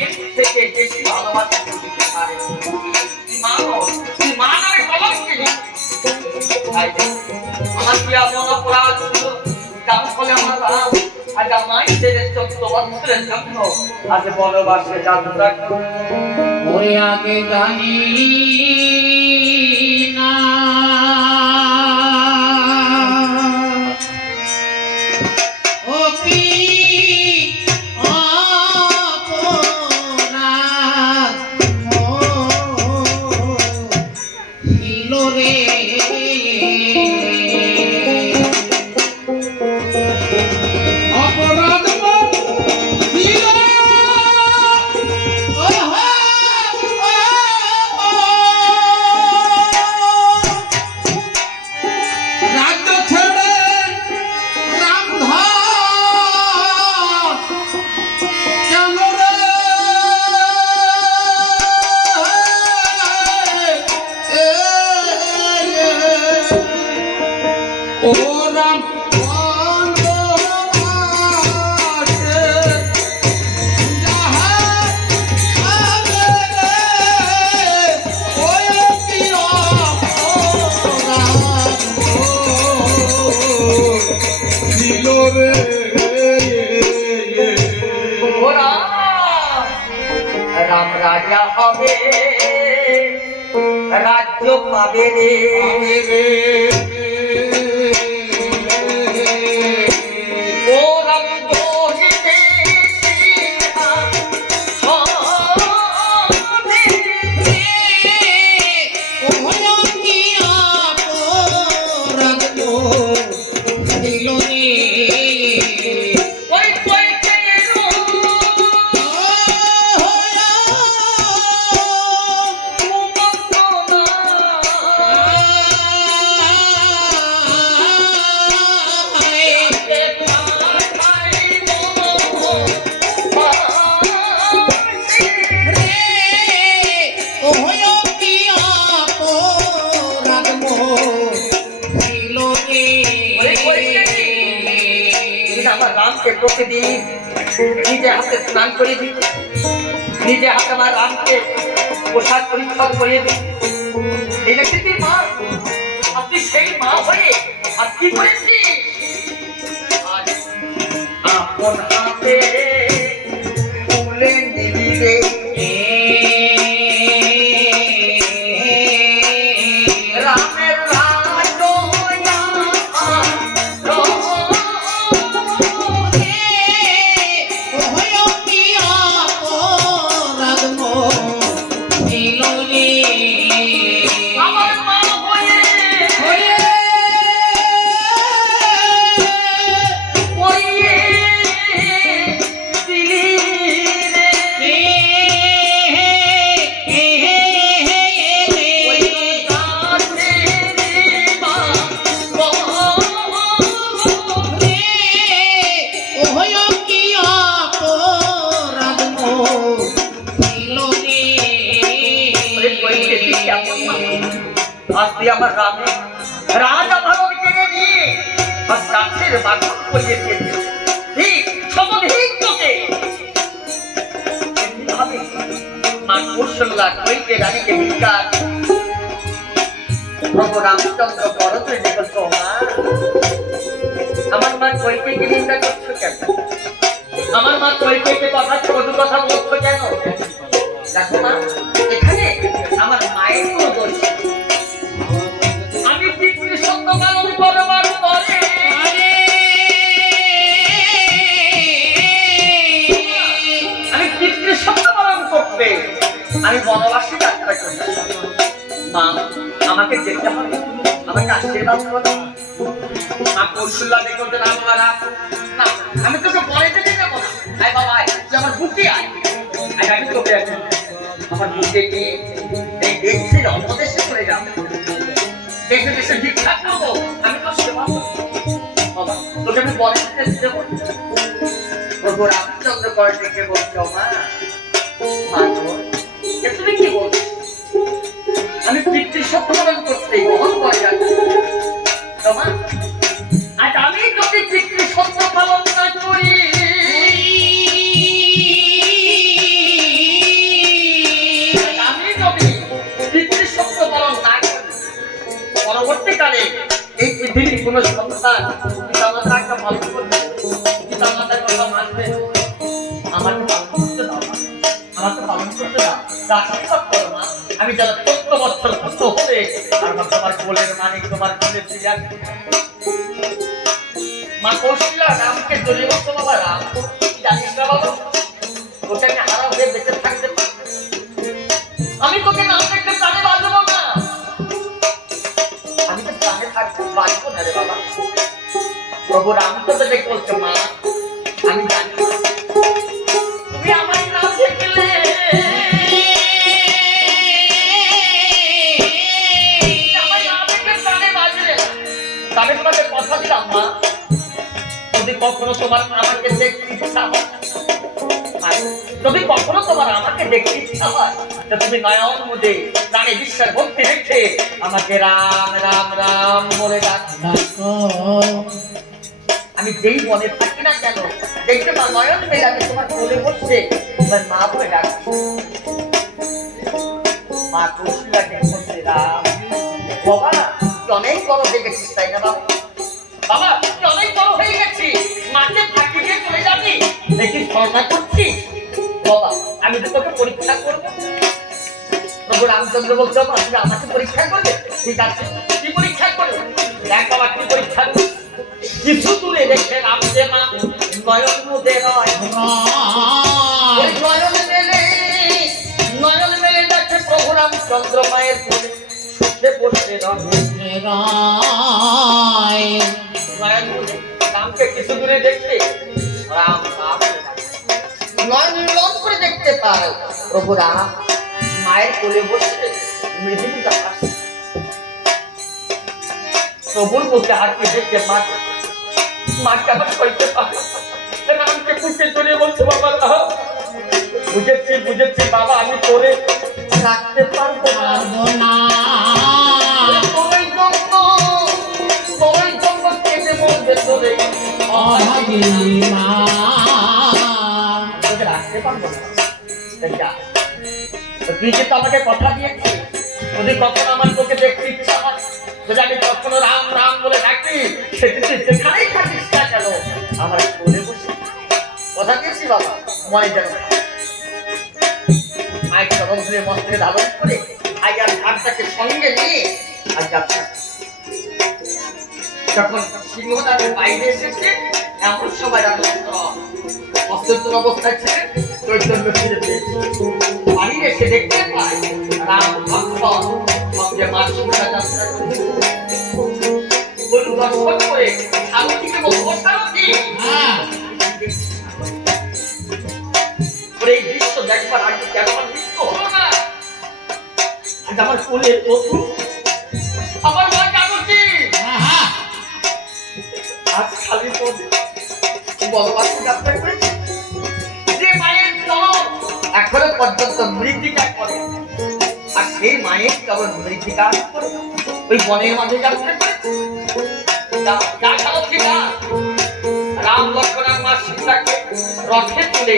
মায়ের থেকে বেশি ভালোবাসা কেউ দিতে পারে মা নামে কলঙ্কে আমার কি এমন অপরাধ ছিল যার ফলে আমার রাম আজ আমায় ছেড়ে 14 বছরের জন্য আজ বনবাসে যাত্রা করে ওরে আগে জানি না ও কি অপরাধ ছিল রে অপরাধ ছিল রাজ্য ছেড়ে রামধাম কেন রে ও রাম রাম রাজা হবে রাজ্য পাবে রে ও রাম দোহিতে আমার রামকে প্রতিদিন নিজে হাতে স্নান করে দিই নিজে হাতে আমার রামকে পোশাক পরিচ্ছদ করিয়ে দিই দেখেছি মা আপনি সেই মা হয়ে আর কি করেছি আপন হাতে তুলে দিলে রামের আমার রামে রাজা ভারত কেড়ে নিয়ে আর দাসের বাঘন করিয়ে দিয়েছে ঠিক সমধিক তোকে এমনিভাবে মা কৌশল্যা কইকে রানীকে ভিক্ষার প্রভু রামচন্দ্র করতে দেখছ মা আমার মা কইকে নিন্দা করছো কেন আমার মা কইকে কথা ছোট কথা বলছো কেন দেখো মা এখানে আমার মায়ের কোনো দোষ আমি পিতৃ সত্য পালন করবার পরে আমি পিতৃ সত্য পালন করতে আমি বনবাসী যাত্রা করতে মা আমাকে যেতে হবে আমাকে আশীর্বাদ করো মা কৌশল্যা দেখো যে রাম না আমি তোকে পরে যেতে যাবো না আয় বাবা আয় তুই আমার বুকে আয় আমি তোকে আমার বুকে নিয়ে এই দেশের অপদেশে চলে যাবো দেশে দেশে ভিক্ষা করবো আমি তো সেবা বাবা তোকে আমি বলে দিতে দেবো প্রভু রামচন্দ্র করে ডেকে বলছো মা তুমি কি বলছো আমি পিতৃ সত্য পালন করতে গ্রহণ করে যাচ্ছি তোমা আজ আমি যদি পিতৃ সত্য পালন না করি কোনো সন্তান পিতামাতা একটা ভালো করবে, পিতামাতার কথা মানবে, আমাকে পালন করতে দাও, আমাকে পালন করতে দাও, আশীর্বাদ করো মা। আমি যারা 14 বছর পুত্র হবে আর তোমার কোলের মানিক তোমার কোলে ফিরে আসবে। মা কৌশল্যা রামকে জড়িয়ে বসতো বাবা, রাম জানিস না বাবা, ওকে আমি হারা হয়ে বেঁচে থাকতে পারি, আমি তোকে নাম দেখতে প্রাণে বাঁচবো না, আমি তো প্রাণে থাকতে বাঁচবো না রে বাবা। প্রভু রাম তো দেখ বলছে মা, আমি জানি তুমি আমার নাম দেখলে আমার নাম দেখলে প্রাণে বাঁচবে না। আমি তোমাকে কথা দিলাম মা, যদি কখনো তোমার আমাকে দেখতে ইচ্ছা হয়, যদি কখনো তোমার আমাকে দেখতে ইচ্ছা হয়, তো তুমি নয়ন মুদে প্রাণে বিশ্বাস ভক্তি রেখে আমাকে রাম রাম রাম বলে ডাকো। আমি যেই মনে থাকি না কেন, দেখতে মা নয়ন মেলে আমি তোমার কোলে বসছে তোমার মা বলে ডাকছি। মা কৌশল্যাকে বলছে রাম বাবা তুই অনেক বড় দেখেছিস তাই না বাবা, বাবা তুই অনেক বড় হয়ে গেছিস, মাকে ফাঁকি দিয়ে চলে যাবি দেখি স্মরণা করছিস বাবা, আমি তো তোকে পরীক্ষা করবো। প্রভু রামচন্দ্র বলছে তুমি আমাকে পরীক্ষা করবে, ঠিক আছে কি পরীক্ষা করবে, দেখ বাবা কি পরীক্ষা করবে। কিছু দূরে দেখে রামকে মা নয়ন মুদে নয়ন মেলে দেখে প্রভু রামচন্দ্র মায়ের কোলে শুতে বসে নয়ন মুদে রামকে কিছু দূরে দেখতে রাম নয়ন নির্লন করে দেখতে পায় প্রভু রাম মায়ের কোলে বসে মৃদুতা হাসছে। প্রভুর মুখে হাসতে দেখতে মাকে আবার সইতে পারে, রামকে বুকে জড়িয়ে বলছে বাবা রাম বুঝেছি বুঝেছি বাবা, আমি তোরে রাখতে পারবো না, তোরই জন্য কেটে বলবে তোরে তোকে রাখতে পারবো না। তুই কিন্তু আমাকে কথা দিয়েছিস, যদি কখনো আমার তোকে দেখতে ইচ্ছা হয়, যদি আমি কখনো রাম রাম বলে ডাকি, সেদিন যেখানেই থাকিস না কেন আমার কোলে বসে কথা দিয়েছি বাবা, মনে যেন মায়ের চরণ ধরে মস্ত্রে ধারণ করে আইয়ার ঘাটটাকে সঙ্গে নিয়ে আর যাচ্ছে। যখন সিংহদানের বাইরে এসেছে এমন সময় অস্ত্র অবস্থায় ছিলেন, চৈতন্য ফিরে পেয়েছে, বাড়ির এসে দেখতে পায় রাম ভক্ত সঙ্গে মা সীতা যাত্রা করেছে। বলুন দর্শন করে সারথীকে বলবো সারথী এই দৃশ্য দেখবার আগে কেন আমার মৃত্যু হলো না, আজ আমার কোলের বধূ আমার মা জানকী আজ খালি পথে বনবাসে যাত্রা করেছে, যে মায়ের চরণ এখনো পর্যন্ত মৃত্তিকা করে, আর সেই মায়ের চরণ মৃত্তিকা করে ওই বনের মাঝে যাত্রা করেছে। রাম লক্ষ্মণ আর মা সীতাকে রথে তুলে